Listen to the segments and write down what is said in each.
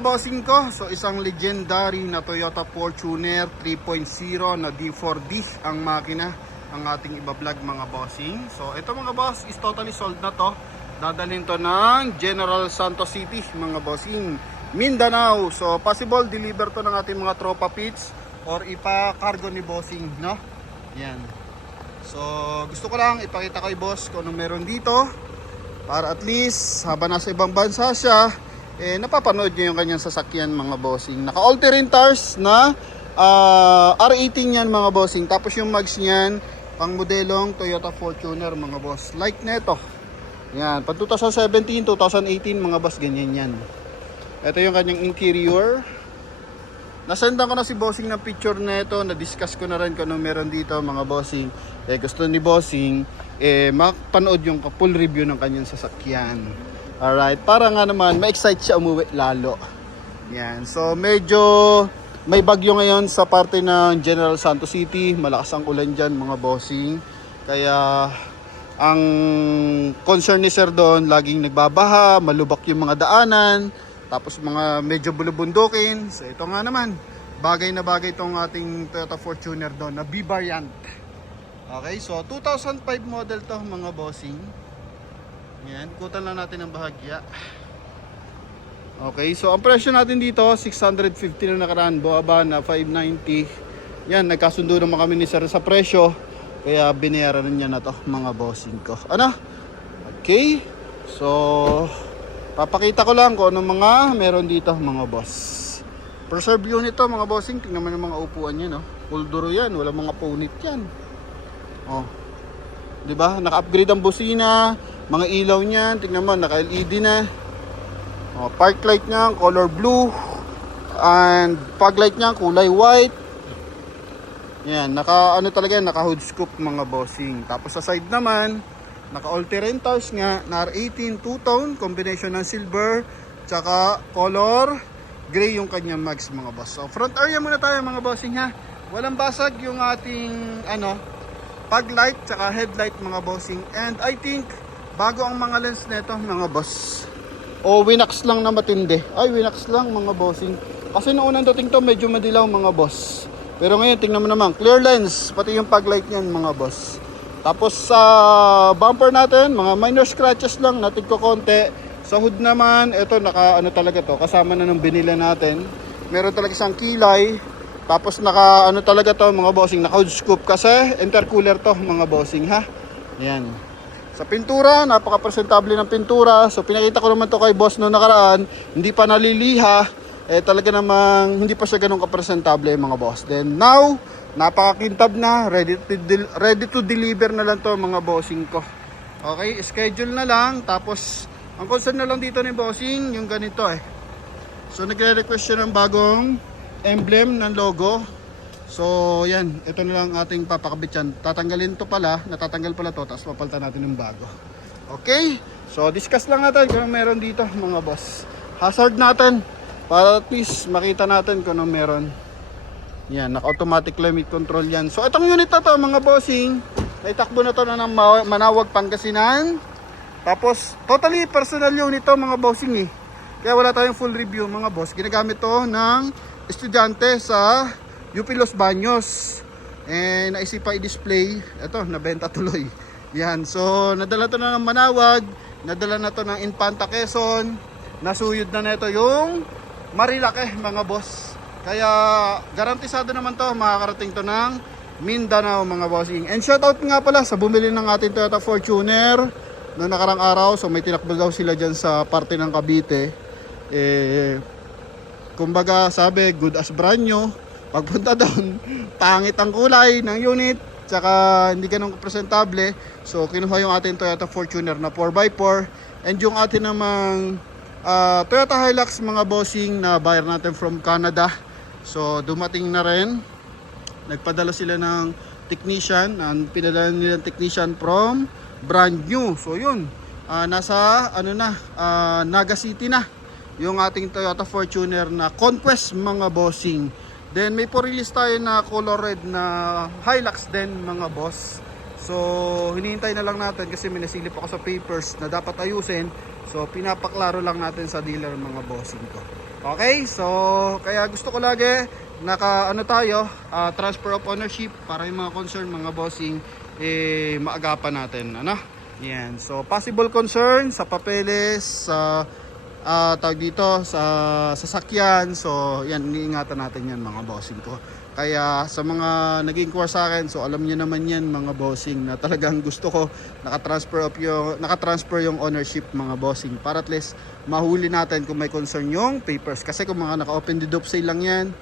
mga bossing ko, so isang legendary na Toyota Fortuner 3.0 na D4D ang makina ang ating iba-vlog mga bossing. So ito mga boss is totally sold na to. Dadalhin to ng General Santos City mga bossing, Mindanao. So possible deliver to ng ating mga tropa pits or ipa-cargo ni bossing, no? Yan. So gusto ko lang ipakita kay boss kung anong meron dito para at least habang nasa ibang bansa siya, napapanood nyo yung kanyang sasakyan mga bossing. Naka all-terrain tires na R18 yan mga bossing. Tapos yung mags niyan pang modelong Toyota Fortuner mga boss. Like neto. Yan, pag 2017, 2018 mga boss, ganyan yan. Ito yung kanyang interior. Nasendan ko na si bossing ng picture neto. Na-discuss ko na rin kung anong meron dito mga bossing. Gusto ni bossing mapanood yung full review ng kanyang sasakyan. Alright, para nga naman ma-excite siya umuwi lalo. Yan, so medyo may bagyo ngayon sa parte ng General Santos City. Malakas ang ulan dyan mga bossing. Kaya ang concern ni sir doon, laging nagbabaha, malubak yung mga daanan, tapos mga medyo bulubundukin. So ito nga naman, bagay na bagay itong ating Toyota Fortuner doon na B-variant. Okay, so 2005 model to mga bossing. Yan, ikutan lang natin ang bahagya. Okay, so ang presyo natin dito 650 na nakaraan, buwaba na 590. Yan, nagkasundo naman kami ni sir sa presyo, kaya binayaran niya na to mga bossing ko. Ano? Okay, so papakita ko lang kung anong mga meron dito mga boss. Preserve unit to mga bossing. Tingnan mo yung mga upuan niya, no? Full duro yan, wala mga punit yan. Oh, diba? Naka-upgrade ang busina, mga ilaw niyan, tingnan mo, naka-LED na. Oh, park light niya, color blue. And fog light niya, kulay white. Yan, ano talaga yan, naka-hood scoop mga bossing. Tapos sa side naman, naka-all-terrain tires nga, na R18 two-tone, combination ng silver, tsaka color gray yung kanyang mags mga boss. So front area muna tayo mga bossing ha. Walang basag yung ating fog light tsaka headlight mga bossing. And I think bago ang mga lens nito mga boss. O Winax lang na matindi. Ay Winax lang mga bossing. Kasi noong unang dating to medyo madilaw mga boss. Pero ngayon tingnan mo naman, clear lens pati yung fog light niyan mga boss. Tapos sa bumper natin, mga minor scratches lang, natin ko konti. Sa hood naman, ito naka talaga to, kasama na ng binila natin. Meron talaga isang kilay. Tapos naka talaga to mga bossing, naka hood scoop kasi intercooler to mga bossing ha. Yan. Sa pintura, napaka-presentable ng pintura. So pinakita ko naman to kay boss noong nakaraan, hindi pa naliliha. Talaga namang hindi pa siya ganun ka-presentable mga boss. Then now, napakakintab na, ready to deliver na lang to mga bossing ko. Okay, schedule na lang. Tapos ang concern na lang dito ni bossing yung ganito So nagre-request siya ng bagong emblem ng logo. So yan, ito na lang ating papakabit yan. Tatanggalin to pala, natatanggal pala to, tapos papalitan natin ng bago. Okay, so discuss lang natin kung meron dito mga boss. Hazard natin para at least makita natin kung anong meron. Yan, naka-automatic climate control yan. So itong unit na to mga bossing, naitakbo na to na ng Manawag, Pangasinan. Tapos totally personal unit to mga bossing Kaya wala tayong full review mga boss. Ginagamit to ng estudyante sa UP Los Baños. Naisipa i-display. Ito, nabenta tuloy. Yan, so nadala to na ng Manawag, nadala na to ng Infanta Quezon, nasuyod na nito yung Marilake mga boss. Kaya garantisado naman to, makakarating to ng Mindanao mga bossing. And shoutout nga pala sa bumili ng ating Toyota Fortuner noong nakarang araw. So may tinakbo daw sila dyan sa parte ng Cavite. Kumbaga sabi, good as brand new. Pagpunta doon, pangit ang kulay ng unit, tsaka hindi ganun presentable. So kinuha yung ating Toyota Fortuner na 4x4. And yung ating namang Toyota Hilux mga bossing na buyer natin from Canada. So dumating na rin. Nagpadala sila ng technician. Pinadala nila ng technician from brand new. So yun, nasa Naga City na yung ating Toyota Fortuner na Conquest mga bossing. Then may po-release tayo na color red na Hilux din mga boss. So hinihintay na lang natin kasi may nasilip ako sa papers na dapat ayusin. So pinapaklaro lang natin sa dealer mga bossing ko. Okay, so kaya gusto ko lagi transfer of ownership para yung mga concern mga bossing maagapan natin, ano? Yan. So possible concern sa papeles, sa tawag dito sa sasakyan. So yan, iniingatan natin yan mga bossing ko. Kaya sa mga nag-inquire sa akin, so alam niyo naman yan mga bossing na talagang gusto ko nakatransfer yung ownership mga bossing para at least mahuli natin kung may concern yung papers. Kasi kung mga naka-open deed of sale lang yan,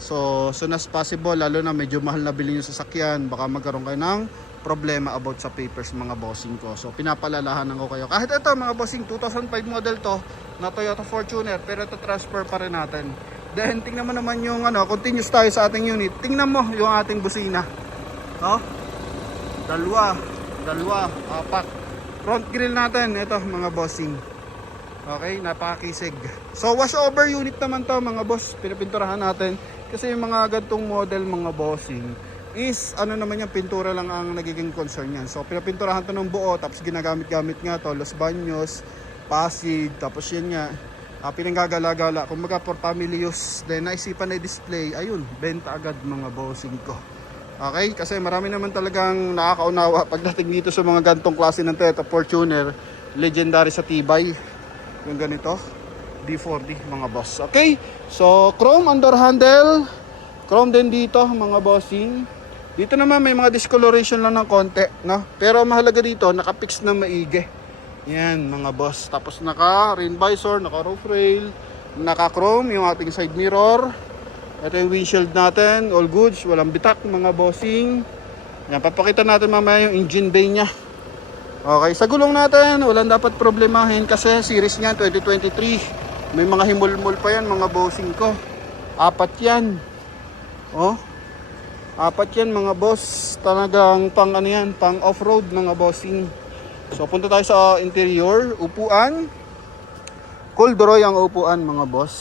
so soon as possible, lalo na medyo mahal na bilhin yung sasakyan, baka magkaroon kayo ng problema about sa papers mga bossing ko. So pinapalalahanan ko kayo. Kahit ito mga bossing, 2005 model to na Toyota Fortuner, pero ito transfer pa rin natin. Then tingnan mo naman yung continuous tayo sa ating unit. Tingnan mo yung ating busina. No? Dalawa, apat. Front grill natin, ito mga bossing. Okay, napakakisig. So wash over unit naman to mga boss. Pinapinturahan natin kasi yung mga gantong model mga bossing is naman yung pintura lang ang nagiging concern yan. So pinapinturahan to ng buo, tapos ginagamit-gamit nga to Los Baños, Pasig, tapos yan nga pinanggagala-gala kumbaga for family use. Then naisipan na display, ayun, benta agad mga bossing ko. Okay, kasi marami naman talagang nakakaunawa pagdating dito sa mga gantong klase ng Toyota Fortuner, legendary sa tibay yung ganito D40 mga boss. Okay, so chrome under handle, chrome din dito mga bossing. Dito naman may mga discoloration lang ng konti, no? Pero mahalaga dito, naka-fix na maigi. Yan mga boss. Tapos naka rain visor, naka roof rail, naka chrome yung ating side mirror. Ito yung windshield natin, all goods, walang bitak mga bossing. Yan, papakita natin mamaya yung engine bay nya. Okay, sa gulong natin, walang dapat problemahin kasi series niya 2023. May mga himulmul pa yan mga bossing ko. Apat yan. Oh. Apat yan mga boss. Talagang pang pang off-road mga bossing. So punta tayo sa interior, upuan. Corduroy ang upuan mga boss.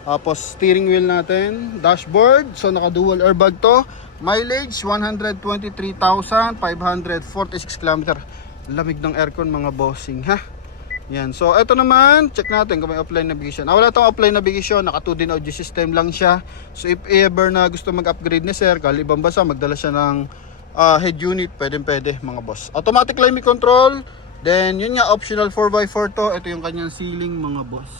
Tapos steering wheel natin, dashboard. So naka dual airbag to. Mileage 123,546 km. Lamig ng aircon mga bossing ha. Yan. So ito naman, check natin kung may offline navigation. Wala tong offline navigation, naka 2D na audio system lang siya. So if ever na gusto mag-upgrade ni sir, kali ibang bansa, magdala siya ng head unit, pwede mga boss. Automatic climate control. Then yun nga, optional 4x4 to. Ito yung kanyang ceiling mga boss.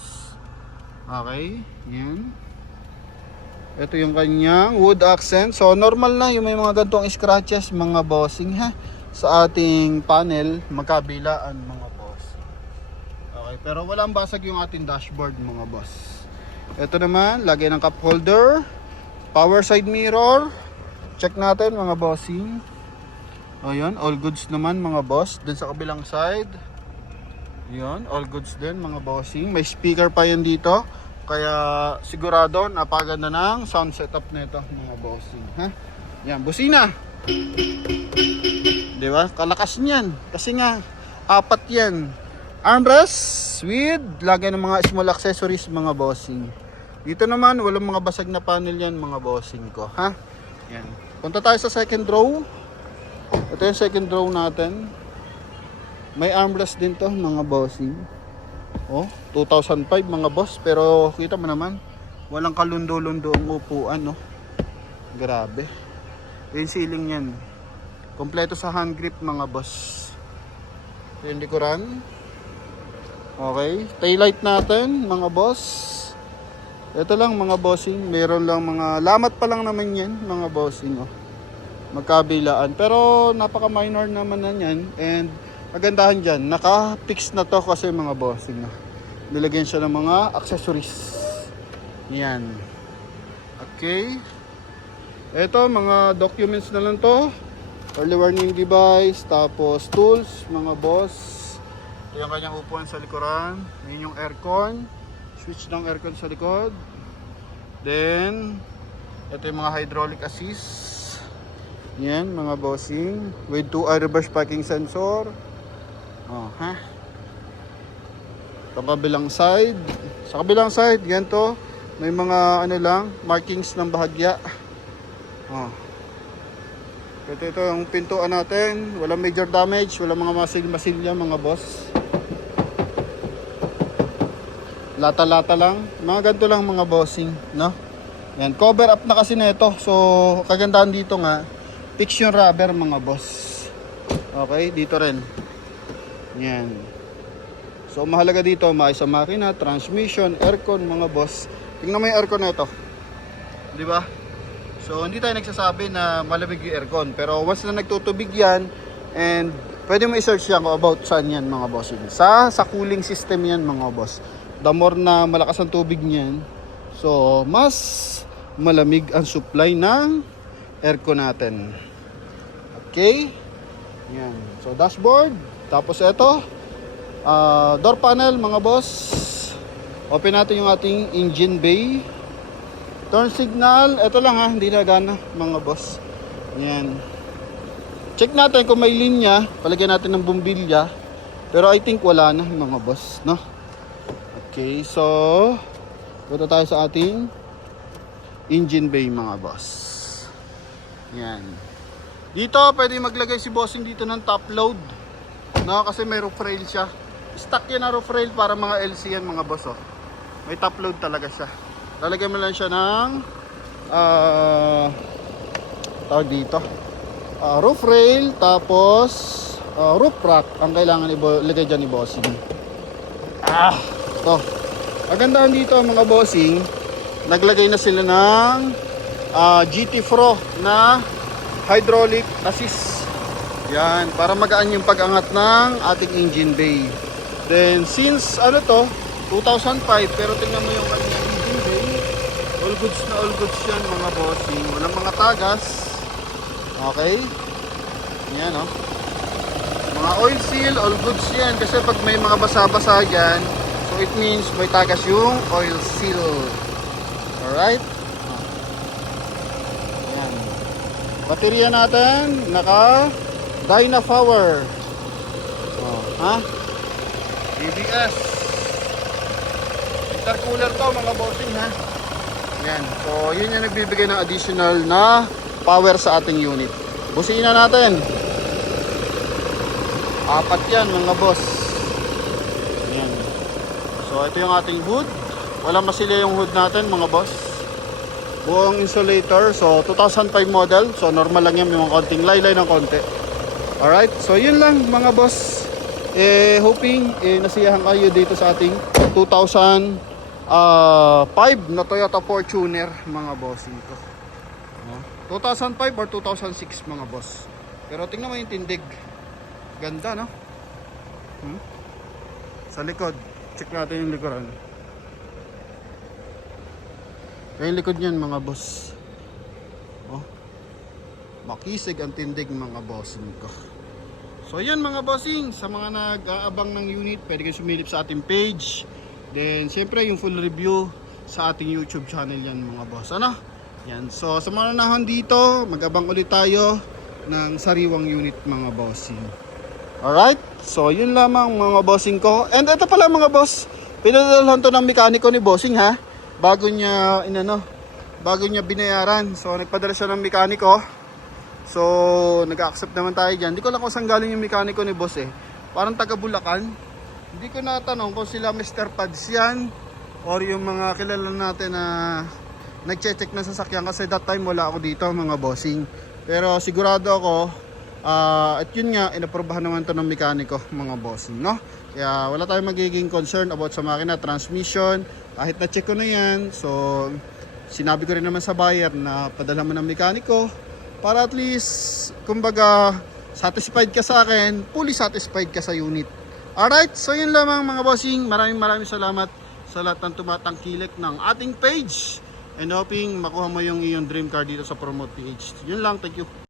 Okay, yan. Ito yung kanyang wood accent. So normal na yung may mga gantong scratches mga bossing ha sa ating panel magkabilaan mga boss. Okay, pero walang basag yung ating dashboard mga boss. Ito naman, lagay ng cup holder, power side mirror. Check natin mga bossing. Ayun, all goods naman mga boss. Dun sa kabilang side. Ayun, all goods din mga bossing. May speaker pa yan dito. Kaya sigurado napaganda ng sound setup nito mga bossing. Ha? Yan, busina. Diba? Kalakas niyan. Kasi nga, apat yan. Armrest with lagay ng mga small accessories mga bossing. Dito naman, walang mga basag na panel yan mga bossing ko. Ha? Yan. Punta tayo sa second row. Ito yung second row natin. May armrest din to mga bossing. Oh, 2005 mga boss. Pero kita mo naman, walang kalundo-lundo ang upuan, no? Grabe. Yung ceiling yan. Kompleto sa hand grip mga boss. Yung likuran. Okay. Taillight natin mga boss. Ito lang mga bossing. Meron lang mga lamat pa lang naman yan mga bossing. Oh. Magkabilaan. Pero napaka minor naman na yan. And magandahan dyan. Naka-fix na to kasi mga bossing. Oh. Nilagyan siya ng mga accessories. Yan. Okay. Ito mga documents na lang to. Early warning device, tapos tools, mga boss. Ito yung kanyang upuan sa likuran. Yun yung aircon. Switch ng aircon sa likod. Then, ito yung mga hydraulic assist. Yan, mga bossing. With 2 air reverse parking sensor. Oh, ha? Sa kabilang side. Sa kabilang side, yan to. May mga markings ng bahagya. Oh. Ito yung pintuan natin. Walang major damage. Walang mga masilya mga boss. Lata-lata lang. Mga ganito lang mga bossing, no? Yan, cover up na kasi nito. So, kagandahan dito nga, fix yung rubber mga boss. Okay, dito rin. Yan. So, mahalaga dito, maayos sa makina, transmission, aircon mga boss. Tingnan mo yung aircon na ito. Di ba? So, hindi tayo nagsasabi na malamig yung aircon. Pero once na nagtutubig yan, and pwede mo i-search yan kung about saan yan mga boss. Sa cooling system yan mga boss. The more na malakas ang tubig niyan, so mas malamig ang supply ng aircon natin. Okay? Yan. So, dashboard. Tapos ito, door panel mga boss. Open natin yung ating engine bay. Turn signal, ito lang ha, hindi na gana mga boss. Yan. Check natin kung may linya, palagyan natin ng bumbilya. Pero I think wala na mga boss, no? Okay, so punta tayo sa ating engine bay mga boss. Yan. Dito pwede maglagay si bossing dito ng top load. No, kasi may roof rail siya. Stock yan na roof rail para mga LC yan mga boss, oh. May top load talaga siya. Lalagyan mo lang siya ng tawag dito. Roof rail tapos roof rack ang kailangan ilagay dyan ni bossing. Ito. Kagandahan dito mga bossing, naglagay na sila ng GT Pro na hydraulic assist. Yan, para magaan yung pag-angat ng ating engine bay. Then since ano to, 2005, pero tingnan mo yung kanyang engine bay, all goods na all goods yan mga bossing. Walang mga tagas. Okay? Yan o. Mga oil seal, all goods yan. Kasi pag may mga basa-basa dyan, so it means may tagas yung oil seal. Alright? Yan. Baterya natin, naka Dynapower. Ha? ABS. Intercooler to mga bossing ha. Yan. So yun yung nagbibigay ng additional na power sa ating unit. Busina natin. 4 yan mga boss. Yan. So ito yung ating hood. Walang masila yung hood natin mga boss. Buong insulator. So 2005 model. So normal lang yan. May mga konting laylay ng konti. Alright. So yun lang mga boss. Hoping nasiyahan kayo dito sa ating 2005 na Toyota Fortuner mga bossing ko. 2005 or 2006 mga boss. Pero tingnan mo yung tindig. Ganda no? Sa likod. Check natin yung likuran. Yung likod niyan mga boss. Makisig ang tindig mga bossing ko. So yan mga bossing, sa mga nag-aabang ng unit, pwede kayo sumilip sa ating page. Then siyempre yung full review sa ating YouTube channel yan mga boss. Ano? Yan. So sa mga nanahan dito, mag-abang ulit tayo ng sariwang unit mga bossing. Alright? So yun lamang mga bossing ko. And ito pala mga boss, pinadalhan to ng mekaniko ni bossing ha. Bago niya binayaran. So nagpadala siya ng mekaniko. So, nag-accept naman tayo dyan. Hindi ko lang kung saan galing yung mekaniko ni boss eh. Parang taga Bulacan. Hindi ko natanong kung sila Mr. Pads yan or yung mga kilala natin na nag-check ng sasakyan. Kasi that time wala ako dito mga bossing. Pero sigurado ako, at yun nga, inaprobahan naman to ng mekaniko mga bossing, no? Kaya wala tayong magiging concern about sa makina, transmission. Kahit na-check ko na yan. So, sinabi ko rin naman sa buyer na padala mo ng mekaniko. Para at least, kumbaga, satisfied ka sa akin, fully satisfied ka sa unit. Alright, so yun lamang mga bossing. Maraming salamat sa lahat ng tumatangkilik ng ating page. And hoping makuha mo yung iyong dream car dito sa Promote PH. Yun lang, thank you.